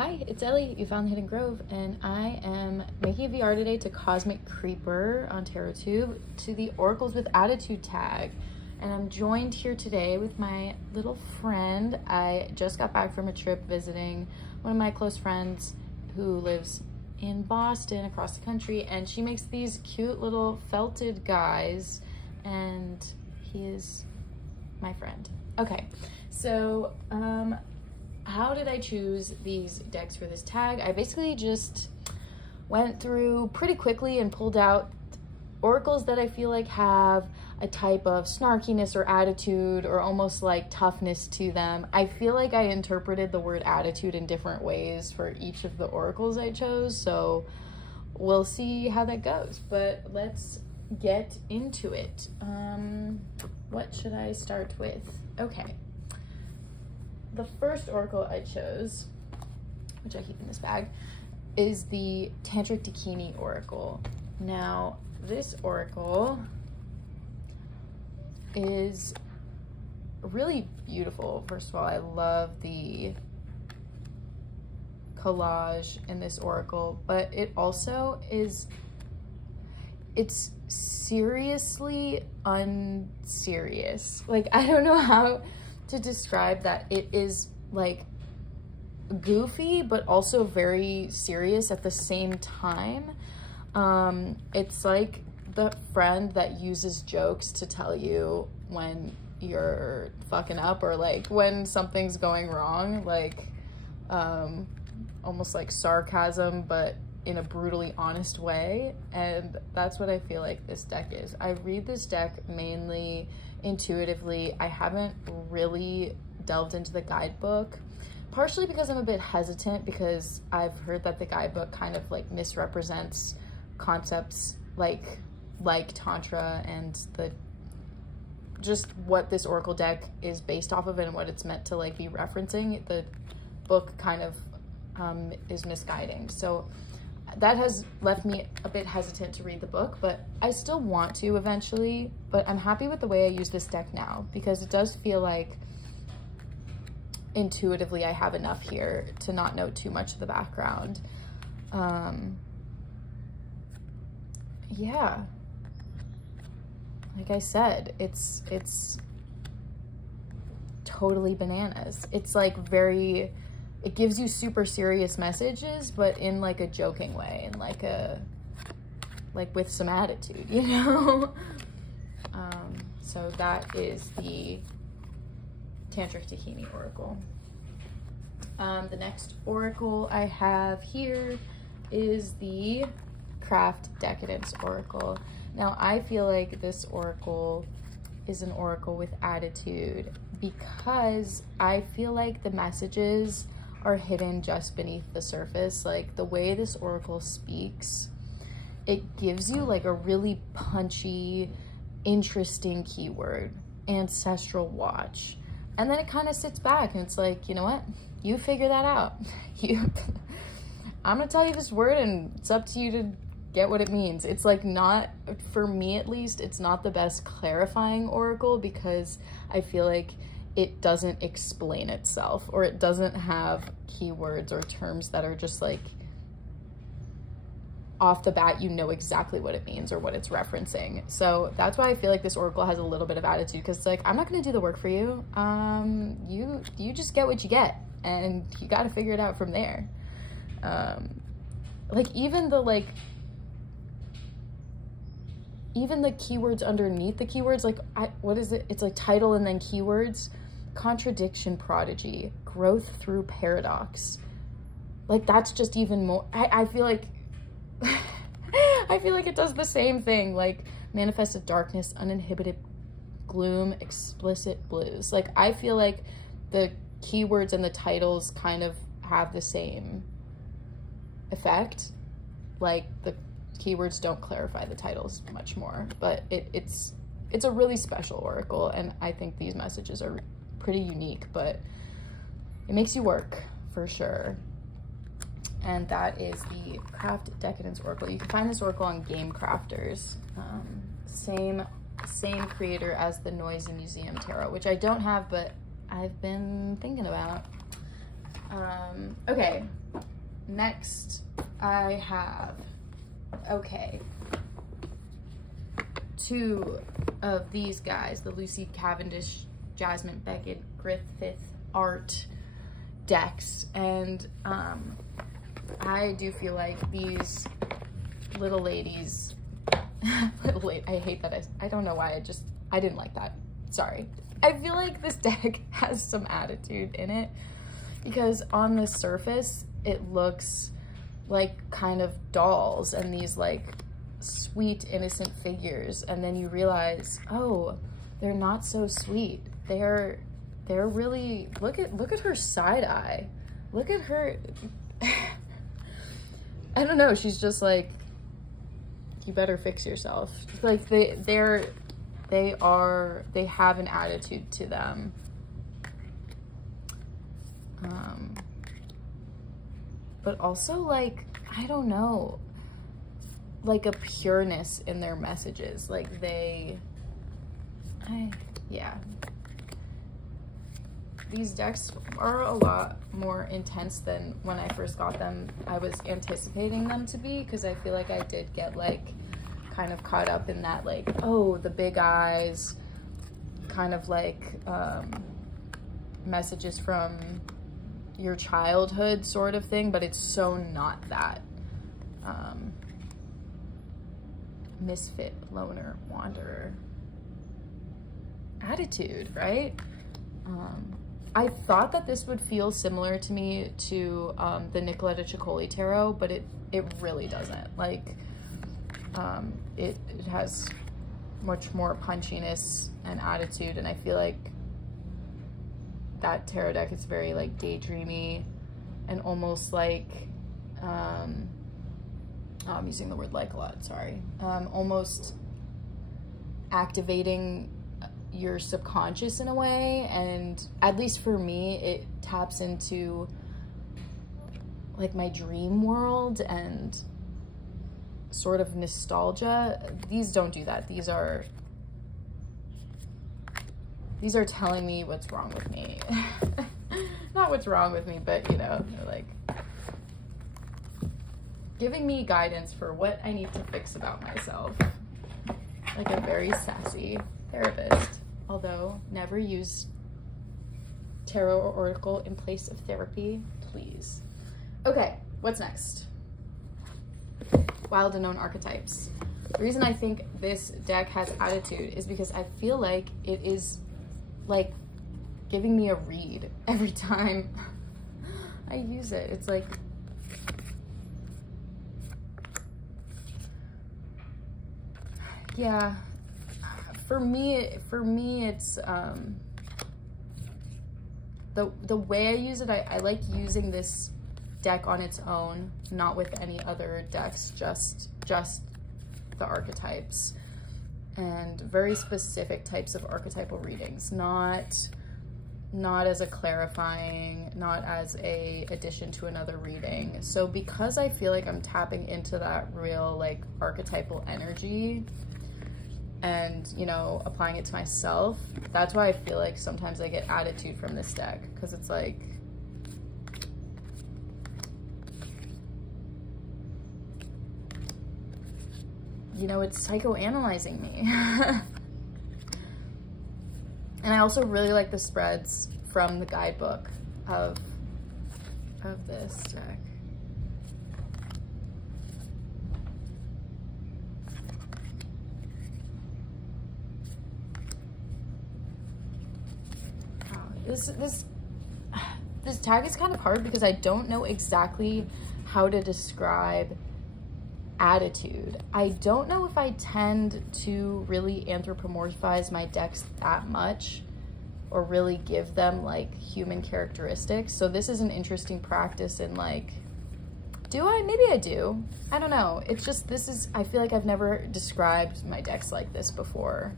Hi, it's Ellie. You found the Hidden Grove, and I am making a VR today to Cosmic Creeper on TarotTube to the Oracles with Attitude tag. And I'm joined here today with my little friend. I just got back from a trip visiting one of my close friends who lives in Boston across the country, and she makes these cute little felted guys, and he is my friend. Okay, so how did I choose these decks for this tag? I basically just went through pretty quickly and pulled out oracles that I feel like have a type of snarkiness or attitude or almost like toughness to them. I feel like I interpreted the word attitude in different ways for each of the oracles I chose, so we'll see how that goes, but let's get into it. What should I start with? Okay. The first oracle I chose, which I keep in this bag, is the Tantric Dakini oracle. Now, this oracle is really beautiful. First of all, I love the collage in this oracle, but it also is, it's seriously unserious. Like, I don't know how to describe that. It is like goofy but also very serious at the same time. It's like the friend that uses jokes to tell you when you're fucking up or like when something's going wrong, like almost like sarcasm but in a brutally honest way, and that's what I feel like this deck is. I read this deck mainly intuitively. I haven't really delved into the guidebook, partially because I'm a bit hesitant because I've heard that the guidebook kind of like misrepresents concepts like tantra and the just what this oracle deck is based off of and what it's meant to like be referencing. The book kind of is misguiding, so that has left me a bit hesitant to read the book, but I still want to eventually. But I'm happy with the way I use this deck now because it does feel like intuitively I have enough here to not know too much of the background. Yeah, like I said, it's totally bananas. It's like very, it gives you super serious messages, but in like a joking way and like with some attitude, you know? So that is the Tantric Dakini oracle. The next oracle I have here is the Craft Decadence oracle. Now, I feel like this oracle is an oracle with attitude because I feel like the messages are hidden just beneath the surface. Like the way this oracle speaks, it gives you like a really punchy, interesting keyword, ancestral watch, and then it kind of sits back and it's like, you know what, you figure that out. I'm gonna tell you this word and it's up to you to get what it means. It's like not, for me at least, it's not the best clarifying oracle because I feel like it doesn't explain itself, or it doesn't have keywords or terms that are just like off the bat you know exactly what it means or what it's referencing. So that's why I feel like this oracle has a little bit of attitude, because it's like, I'm not going to do the work for you. You just get what you get and you got to figure it out from there. Like even the keywords underneath the keywords, like what is it? It's like title and then keywords. Contradiction prodigy, growth through paradox. Like that's just even more, I feel like I feel like it does the same thing, like manifested darkness, uninhibited gloom, explicit blues. Like I feel like the keywords and the titles kind of have the same effect. Like the keywords don't clarify the titles much more, but it's a really special oracle, and I think these messages are pretty unique, but it makes you work for sure. And that is the Craft Decadence oracle. You can find this oracle on Game Crafters. Same creator as the Noisy Museum Tarot, which I don't have, but I've been thinking about. Okay, next I have, okay, two of these guys, the Lucy Cavendish, Jasmine Beckett, Griffith Art decks, and I do feel like these little ladies, I hate that, I don't know why, I didn't like that, sorry. I feel like this deck has some attitude in it, because on the surface, it looks like kind of dolls and these like sweet, innocent figures. And then you realize, oh, they're not so sweet. They're really, look at her side eye. Look at her. I don't know. She's just like, you better fix yourself. Like they have an attitude to them. But also like, I don't know, like a pureness in their messages. Like yeah. These decks are a lot more intense than when I first got them. I was anticipating them to be, because I feel like I did get like kind of caught up in that like, oh, the big eyes, kind of like messages from your childhood sort of thing, but it's so not that. Misfit, loner, wanderer. Attitude, right? I thought that this would feel similar to me to the Nicoletta Ciccoli Tarot, but it really doesn't. Like, it has much more punchiness and attitude, and I feel like that tarot deck is very like daydreamy and almost like, I'm using the word like a lot, sorry. Almost activating your subconscious in a way, and at least for me, it taps into like my dream world and sort of nostalgia. These don't do that. These are telling me what's wrong with me. Not what's wrong with me, but you know, like giving me guidance for what I need to fix about myself. Like a very sassy therapist, although never use tarot or oracle in place of therapy, please. Okay, what's next? Wild Unknown Archetypes. The reason I think this deck has attitude is because I feel like it is like giving me a read every time I use it. It's like, yeah, for me it's the way I use it, I like using this deck on its own, not with any other decks, just the archetypes and very specific types of archetypal readings, not as a clarifying, not as a addition to another reading. So because I feel like I'm tapping into that real like archetypal energy and, you know, applying it to myself, that's why I feel like sometimes I get attitude from this deck, because it's like, you know, it's psychoanalyzing me. And I also really like the spreads from the guidebook of this deck. Wow. This tag is kind of hard because I don't know exactly how to describe attitude. I don't know if I tend to really anthropomorphize my decks that much or really give them like human characteristics. So this is an interesting practice in like, do I? Maybe I do. I don't know. It's just, I feel like I've never described my decks like this before.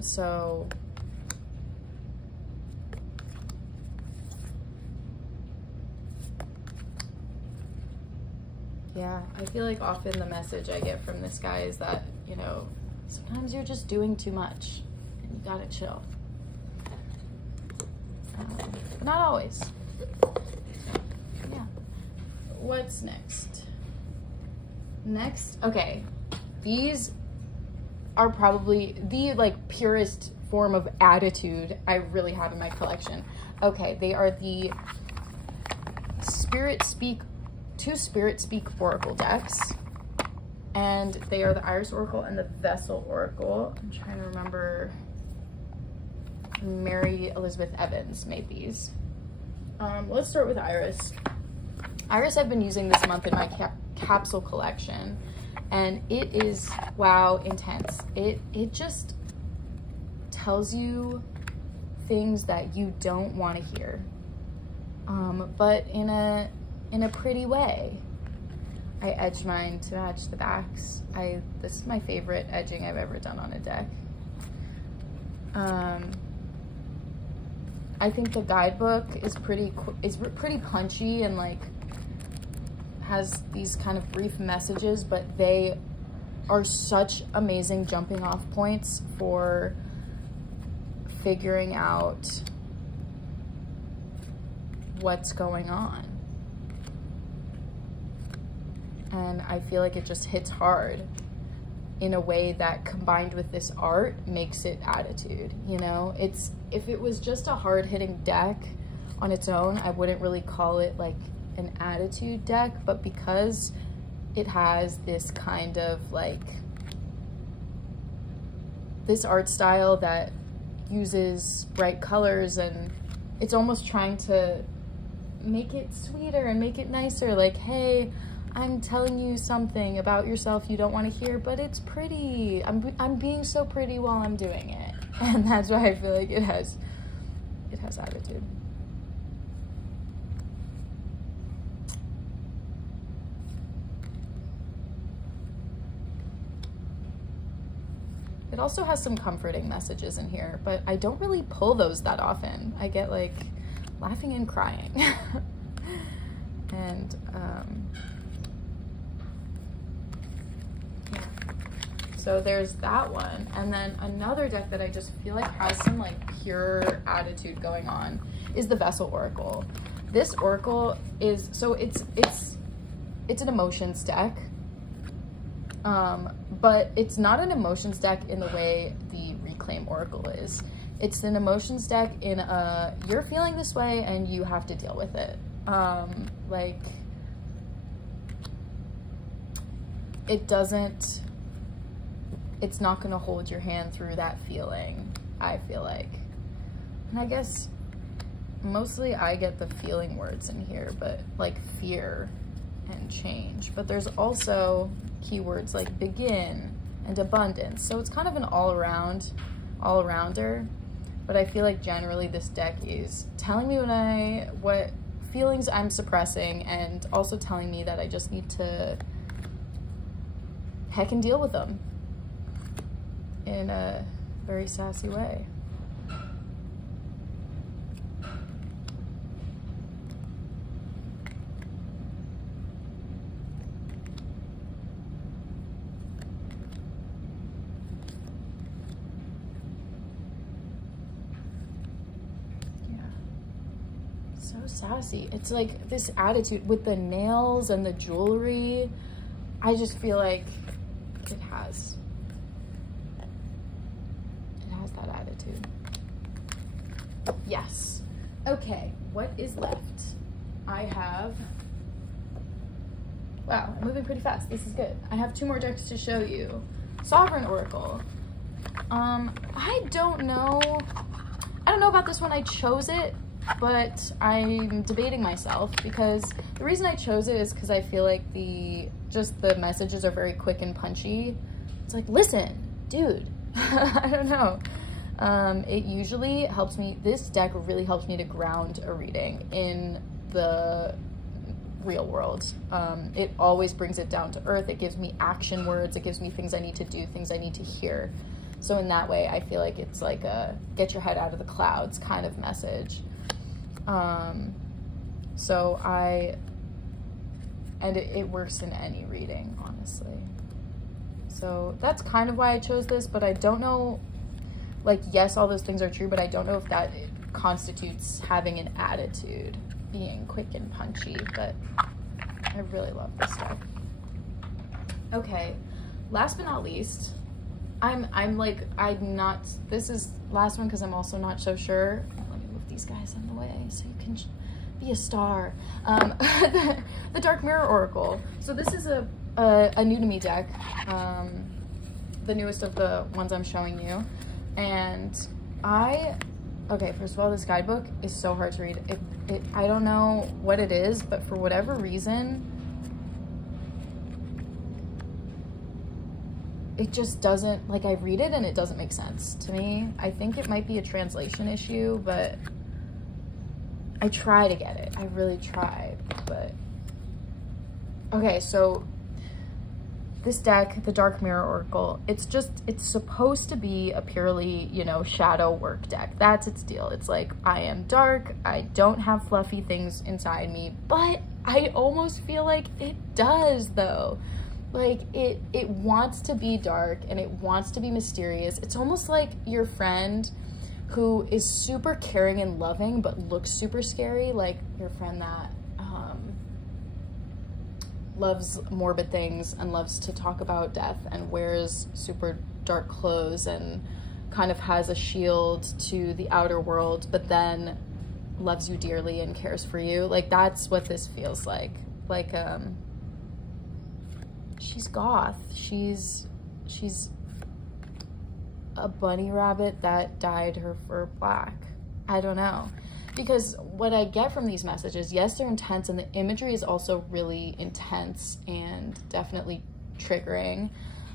So yeah, I feel like often the message I get from this guy is that, you know, sometimes you're just doing too much and you gotta chill. Not always. what's next? Next, okay, these are probably the like purest form of attitude I really have in my collection. Okay, they are the two Spirit Speak Oracle decks, and they are the Iris Oracle and the Vessel Oracle. I'm trying to remember, Mary Elizabeth Evans made these. Let's start with Iris. Iris I've been using this month in my capsule collection, and it is, wow, intense. It just tells you things that you don't want to hear, but in a pretty way. I edged mine to match the backs. This is my favorite edging I've ever done on a deck. I think the guidebook is pretty punchy and like has these kind of brief messages, but they are such amazing jumping off points for figuring out what's going on. And I feel like it just hits hard in a way that, combined with this art, makes it attitude, you know? If it was just a hard-hitting deck on its own, I wouldn't really call it like an attitude deck, but because it has this kind of like, this art style that uses bright colors, and it's almost trying to make it sweeter and make it nicer, like, hey, I'm telling you something about yourself you don't want to hear, but it's pretty. I'm being so pretty while I'm doing it. And that's why I feel like it has attitude. It also has some comforting messages in here, but I don't really pull those that often. I get like laughing and crying. And yeah. So there's that one. And then another deck that I just feel like has some like pure attitude going on is the Vessel Oracle. This Oracle is, so it's an emotions deck. But it's not an emotions deck in the way the Reclaim Oracle is. It's an emotions deck in you're feeling this way and you have to deal with it. Like, it's not gonna hold your hand through that feeling, I feel like. And I guess mostly I get the feeling words in here, but like fear and change. But there's also keywords like begin and abundance. So it's kind of an all-arounder, but I feel like generally this deck is telling me what feelings I'm suppressing, and also telling me that I just need to heck and deal with them in a very sassy way. So sassy. It's like this attitude with the nails and the jewelry. I just feel like it has that attitude. Yes. Okay, what is left? I have, wow, I'm moving pretty fast. This is good. I have two more decks to show you. Sovereign Oracle. I don't know about this one. I chose it, but I'm debating myself, because the reason I chose it is because I feel like the messages are very quick and punchy. It's like, listen, dude. I don't know. It usually helps me, this deck really helps me to ground a reading in the real world. It always brings it down to earth. It gives me action words. It gives me things I need to do, things I need to hear. So in that way, I feel like it's like a get your head out of the clouds kind of message. It works in any reading, honestly. So that's kind of why I chose this, but I don't know, like, yes, all those things are true, but I don't know if that constitutes having an attitude, being quick and punchy, but I really love this deck. Okay, last but not least, this is last one because I'm also not so sure. Let me move these guys in the way so you can be a star. The Dark Mirror Oracle. So this is a new to me deck, the newest of the ones I'm showing you. And okay, first of all, this guidebook is so hard to read. I don't know what it is, but for whatever reason, it just doesn't, like, I read it and it doesn't make sense to me. I think it might be a translation issue, but I try to get it. I really tried, but okay, so this deck, the Dark Mirror Oracle, it's supposed to be a purely, you know, shadow work deck. That's its deal. It's like, I am dark, I don't have fluffy things inside me, but I almost feel like it does though. Like it wants to be dark and it wants to be mysterious. It's almost like your friend who is super caring and loving but looks super scary, like your friend that loves morbid things and loves to talk about death and wears super dark clothes and kind of has a shield to the outer world, but then loves you dearly and cares for you. Like, that's what this feels like. Like, she's goth. She's a bunny rabbit that dyed her fur black. I don't know. Because what I get from these messages, yes, they're intense, and the imagery is also really intense and definitely triggering,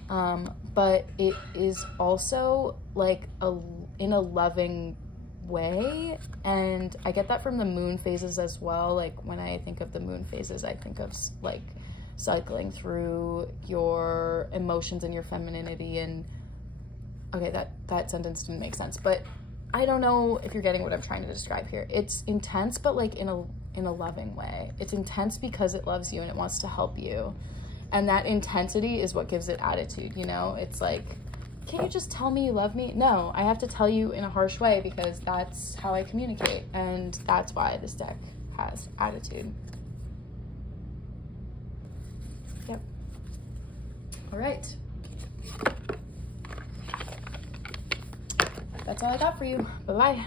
but it is also like in a loving way, and I get that from the moon phases as well. Like, when I think of the moon phases, I think of like cycling through your emotions and your femininity, and okay, that sentence didn't make sense, but I don't know if you're getting what I'm trying to describe here. It's intense, but like in a loving way. It's intense because it loves you and it wants to help you. And that intensity is what gives it attitude, you know? It's like, can't you just tell me you love me? No, I have to tell you in a harsh way because that's how I communicate. And that's why this deck has attitude. Yep. All right. That's all I got for you. Bye-bye.